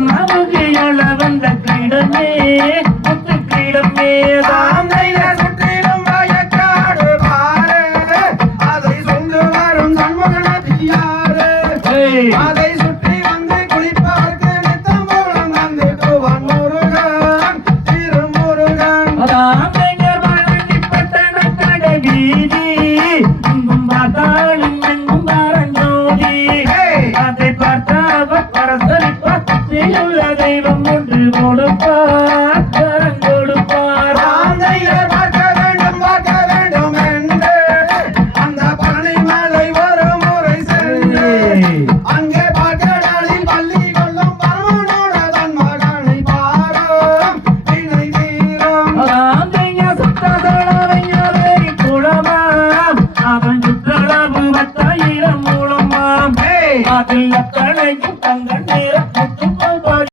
நமக்கு எழ வந்த கிடமே முத்து கிடமே சுற்றிலும் வயக்காடு பாரு அதை சொந்து வரும் சண்முகநாதியாரு அதை சுற்றி வந்து குளிப்பவர்க்கு நித்தம் மூலம் வந்து தூவன் முருகன் திருமுருகன் வீதி இங்கும் பார்த்தாலும் எங்கும் பாரஞ்சோதி அதை பார்த்தா பரசரிப்பா தெய்வம் ஒன்று கொடுப்பா